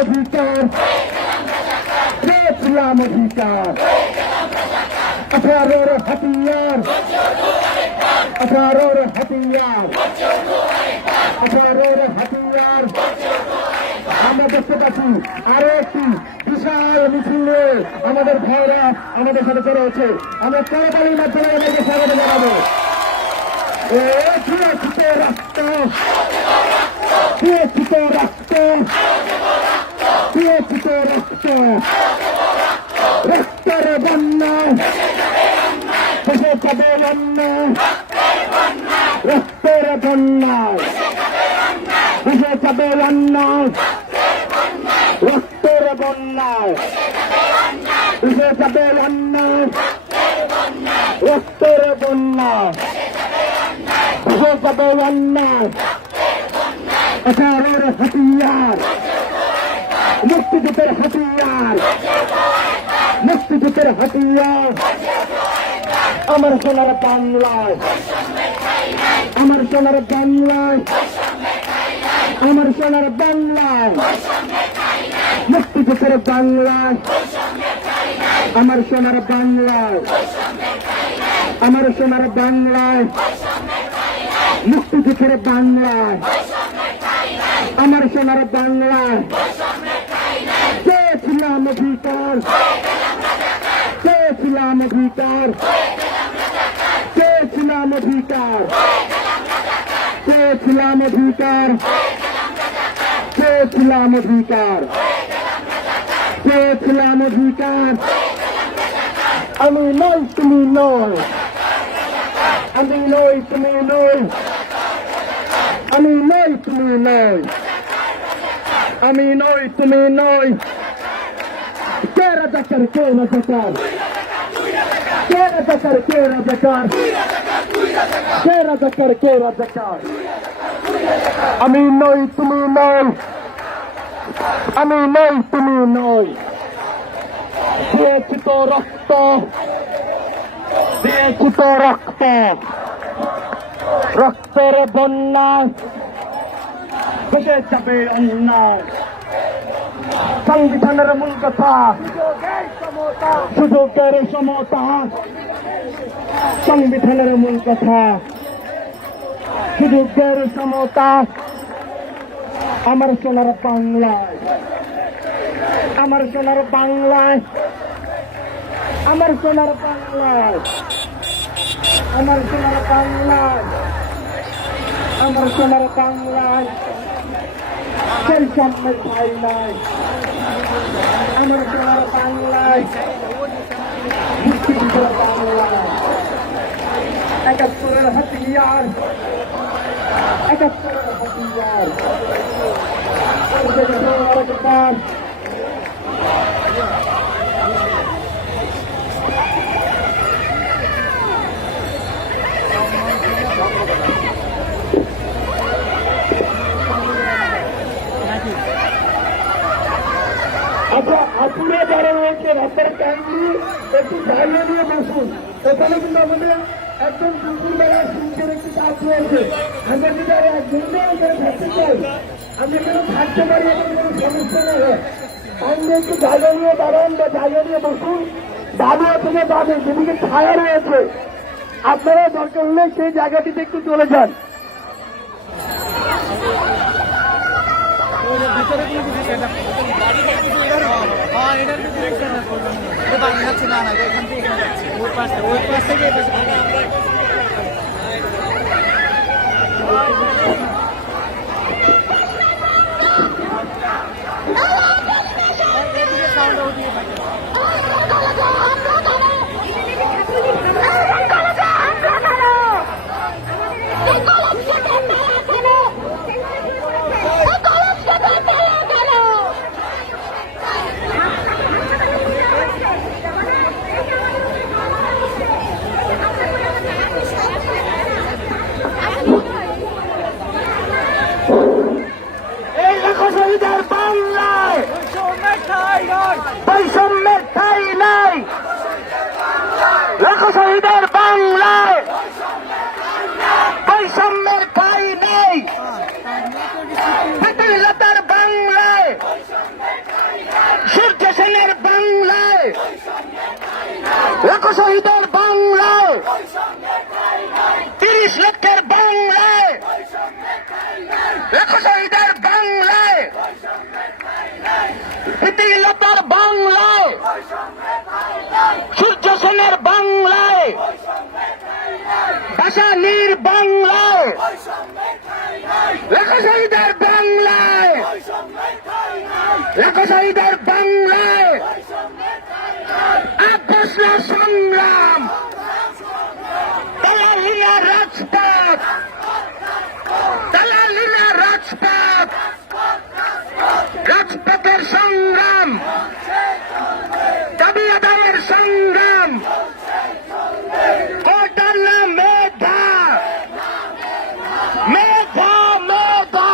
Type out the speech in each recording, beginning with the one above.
অধিকার। পেয়েছিলাম অধিকার। আঠারোর হাতিয়ার। আঠারোর হাতিয়ার। আঠারোর হাতিয়ার। আমরা দেখতে পাচ্ছি আরও একটি বিশাল মিছিলে আমাদের ভাইরা আমাদের সাথে রয়েছে আমরা করতালির মাধ্যমে আমাদেরকে স্বাগত জানাব। রক্ত রক্ত রক্তের বন্যা দেশে যাবে অন্য রক্তের বন্যা দেশে যাবে অন্য রক্তের বন্যায় দেশে যাবে অন্য রক্তের বন্যায় দেশে অন্য আঠারোর হাতিয়ার। মুক্তিযুদ্ধের হাতিয়ার। মুক্তিযুদ্ধের হাতিয়ার। আমার সোনার বাংলায়। আমার সোনার বাংলায়। আমার সোনার বাংলায়। মুক্তিযুদ্ধের বাংলায়। আমার সোনার বাংলায়। আমার সোনার বাংলায়। মুক্তিযুদ্ধের বাংলায়। আমার সোনার বাংলায়। চেয়েছিলাম অধিকার চেয়েছিলাম অধিকার চেয়েছিলাম অধিকার চেয়েছিলাম অধিকার চেয়েছিলাম অধিকার চেয়েছিলাম অধিকার আমি নই তুমি নয় আমি নই তুমি নই আমি নই তুমি নয় আমি নই তুমি কে রাজাকার কে রাজাকার কে রাজাকার কে রাজাকার কে রাজাকার কে রাজাকার আমি নই, তুমি নই। আমি নই, তুমি নই। দিয়েছি তো রক্ত। দিয়েছি তো রক্ত। রক্তের বন্যা। ভেসে যাবে অন্যায়। সংবিধানের মূল কথা। সুযোগের সমতা। সংবিধানের মূল কথা। সুযোগের সমতা। আমার সোনার বাংলায়। আমার সোনার বাংলায়। আমার সোনার বাংলায়। আমার সোনার বাংলায়। আমার সোনার বাংলায়। সেই সামনের ভাই নাই আমার সোনার বাংলায় একাত্তরের হাতিয়ার একাত্তরের হাতিয়ার আচ্ছা আপনারা যারা রয়েছে রাস্তার কাইন্ডলি একটু দাঁড়িয়ে নিয়ে বসুন। এখানে কিন্তু আমাদের একদম দুপুরবেলা সূর্যের একটু চাপ রয়েছে। আমরা আর এখানে থাকতে চাই থাকতে পারি কোনো সমস্যা আমরা একটু জায়গা নিয়ে দাঁড়ান বা জায়গা নিয়ে বসুন। দাবি অথবা দাবি যেদিকে ছায়া রয়েছে। আপনারা দরকার হলে সেই জায়গাটিতে একটু চলে যান। ও বাড়ি যাচ্ছে না না এখান থেকে যাচ্ছে। ওই পাশ ওই পাশ থেকে এই পাশে এদিকে সাউন্ড ওদিকে থাকে এই লাখো শহীদের বাংলায় শহীদের বাংলায় তিরিশ লক্ষের বাংলায় লাখো শহীদের বাংলায় প্রীতিলতার বাংলায়। সূর্য সেনের বাংলায়। ভাষানির বাংলায়। লাখো শহীদের বাংলায়। লাখো শহীদের বাংলায়। আপোষলা সংগ্রাম দালালিনা রাজপথ দালালিনা রাজপথ রাজপথের সংগ্রাম দাবি আদায়ের সংগ্রাম কোটার না মেধা মেধা মেধা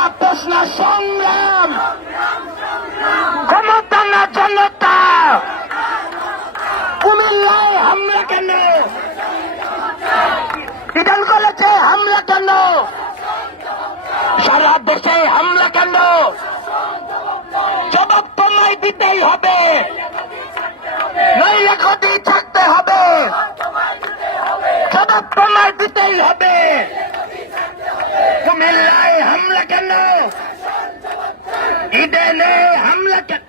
আপোষ না সংগ্রাম ক্ষমতা না জনতা কুমিল্লায় হামলা কেন ইডান কলেজে হামলা কেন? সারা দেশে হামলা কেন? জবাব তোমায় দিতেই হবে। নইলে ক্ষতি থাকতে হবে। জবাব তোমায় দিতেই হবে কুমিল্লায় হামলা কেন ইডেনে হামলা কেন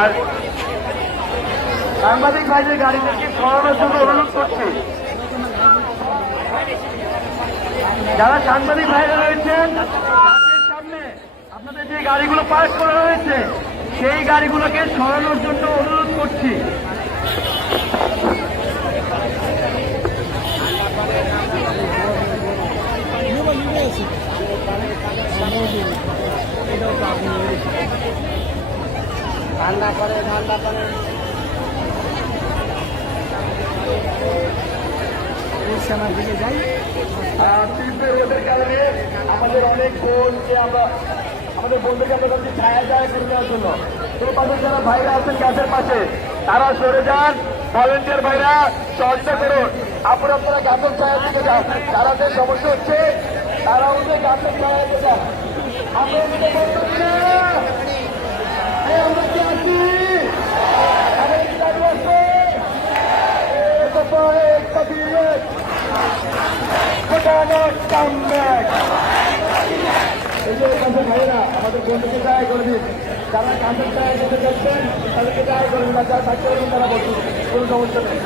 আর সাংবাদিক ভাইদের গাড়িদেরকে সরানোর জন্য অনুরোধ করছি? যারা সাংবাদিক ভাইরা রয়েছেন সামনে আপনাদের যে গাড়িগুলো পার্ক করা রয়েছে, সেই গাড়িগুলোকে সরানোর জন্য অনুরোধ করছি। ঠান্ডা করে ঠান্ডা করে। আমার দিকে যাই। আহ, তীব্র রোদের কারণে আমাদের অনেক বোনকে আমরা আমাদের বন্ধুকে আমরা বলছি ছায়া ছায়া করে দেওয়ার জন্য। পাশে যারা ভাইরা আছেন গাছের পাশে তারা সরে যান। ভলেন্টিয়ার ভাইরা সহযোগিতা করুন। আপনারা আপনারা গাছের ছায়া দিকে যান। যারা যে সমস্যা হচ্ছে তারা হচ্ছে গাছের ছায়া দিকে যান। আমরা এদিকে বলতেছি না। এই আমরা কি আছি আমাদের কি দাবি আছে? এই তো পায়ে একটা দিয়ে কোটানোর কামব্যাক এই যে কাছে ভাইয়েরা আমাদের বন্ধুকে দায় করে দিন যারা কাছের দায় করতে যাচ্ছেন তাদেরকে দায় করে দিন আর যারা থাকতে পারবেন তারা বলুন কোনো সমস্যা নেই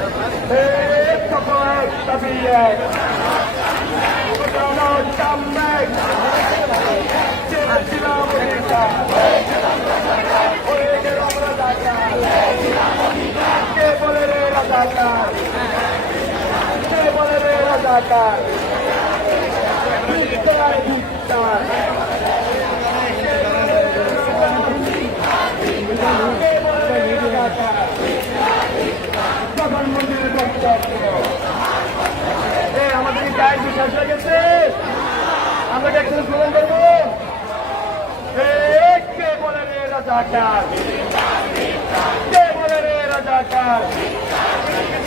কে বলে রে রাজাকার আমাদের কি শেষ হয়ে গেছে আমরা একসাথে স্লোগান করব কে বলে রে রাজাকার কে বলে রে রাজাকার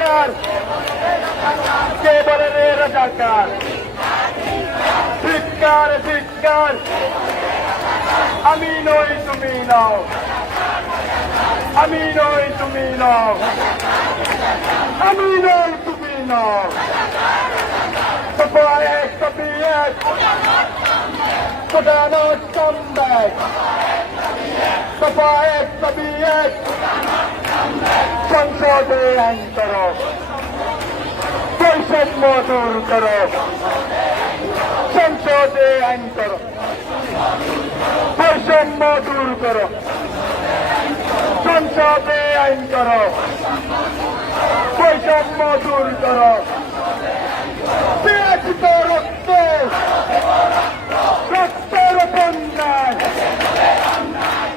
ধিক্কার কে বলে রে রাজাকার ধিক্কার ধিক্কার। আমি নই, তুমি নাও। আমি নই, তুমি নাও। আমি নই, তুমি নাও। সবাই এক কপি সবাই সংসদে আইন করো বৈষম্য দূর করো সংসদে আইন করো বৈষম্য দূর করো সংসদে আইন করো বৈষম্য দূর করো রক্ত রক্ত রক্তের বন্যায়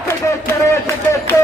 জেগেছে রে জেগেছে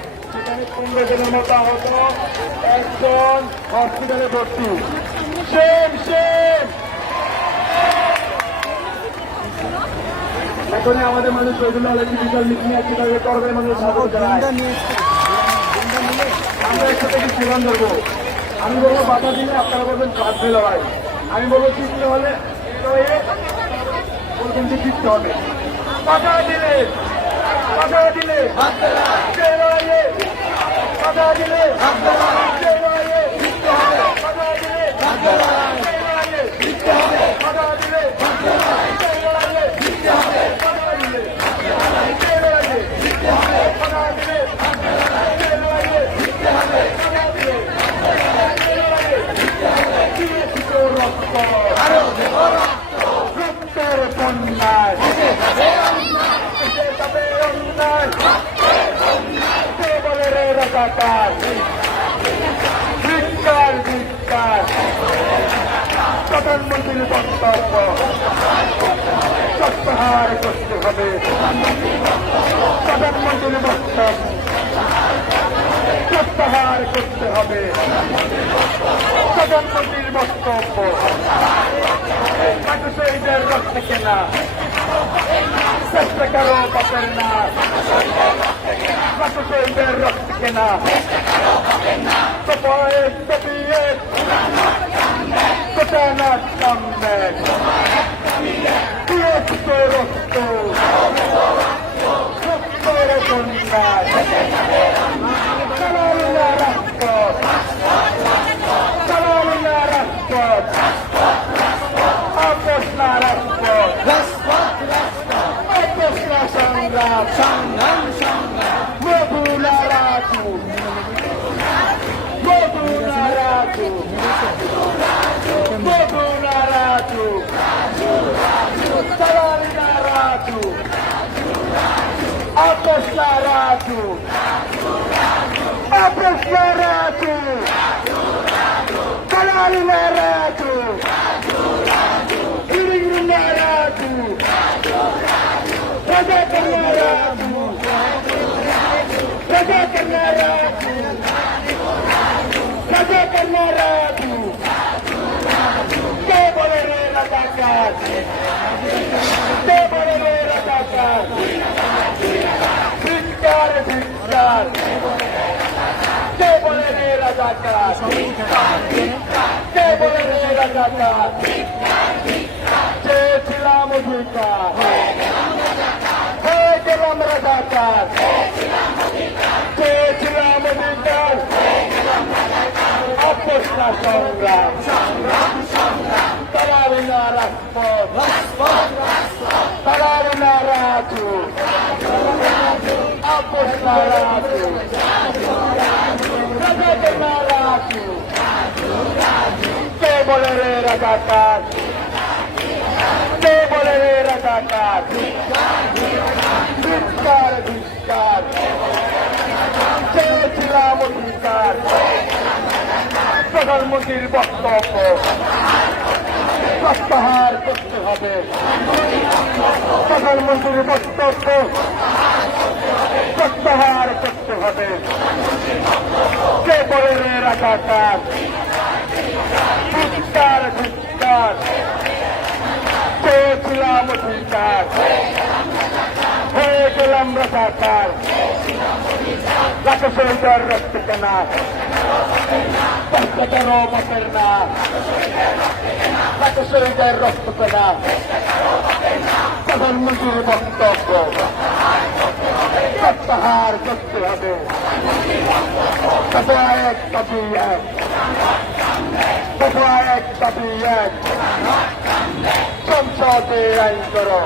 পনেরো জনের মতো আহত একজন হসপিটালে ভর্তি। Same same. এখনই আমাদের মানুষ ওইগুলো অলরেডি বিশাল মিটিং আছে তাদের করবেন মানুষ স্বাগত জানায় আমরা একসাথে কি স্লোগান ধরবো আমি বলব বাধা দিলে আপনারা বলবেন কাজ ফেলে ভাই আমি বলব জিততে হলে হয়ে বলবেন যে হবে। বাধা দিলে বাধা দিলে। দিলে জয় রায়ে, বাধা দিলে জয় রায়ে, বাধা দিলে জয় রায়ে, বাধা দিলে জয় রায়ে, বাধা দিলে রক্তের বন্যায় এসে যাবে অন্যায় কে বলে রে রাজাকার ধিক্কার ধিক্কার প্রধানমন্ত্রীর বক্তব্য প্রত্যাহার করতে হবে। প্রধানমন্ত্রীর বক্তব্য প্রত্যাহার করতে হবে। প্রধানমন্ত্রীর বক্তব্য তাকে শহীদের রক্ত কেনা চেষ্টা করো পাবেন না তাকে শহীদের রক্ত কেনা তো বয়স তো বিয়ে কোটানা সামনে রক্ত রক্ত Raspot! Kalalina Raspot! Apos na Raspot! রাজপথ রাজপথ Apos na Sangrap! সংগ্রাম razu! Oprócz! ধিক্কার কে বলে রে রাজাকার কে বলে রে রাজাকার চেয়েছিলাম অধিকার? হয়ে গেলাম রাজাকার চেয়েছিলাম অধিকার? আপোষ সংগ্রাম তারারি না রাজপথ তারারি না রাজু আপোষ না রাজু রাজাকে না রাজু কে বলে রে রাজাকার। কে বলে রে রাজাকার? ধিক্কার ধিক্কার চেয়েছিলাম অধিকার প্রধানমন্ত্রীর বক্তব্য। প্রত্যাহার করতে হবে। প্রধানমন্ত্রীর বক্তব্য। প্রত্যাহার করতে হবে। কে বলে রে রাজাকার? ধিক্কার ধিক্কার। চেয়েছিলাম অধিকার হয়ে গেলাম রাজাকার লাখো শহীদের রক্ত কেনা কেন বাপের না? লাখো শহীদের রক্ত কেনা প্রধানমন্ত্রীর বক্তব্য। প্রত্যাহার করতে হবে। কত এক কবি এক। দফা এক দাবি এক সংসদে আইন করো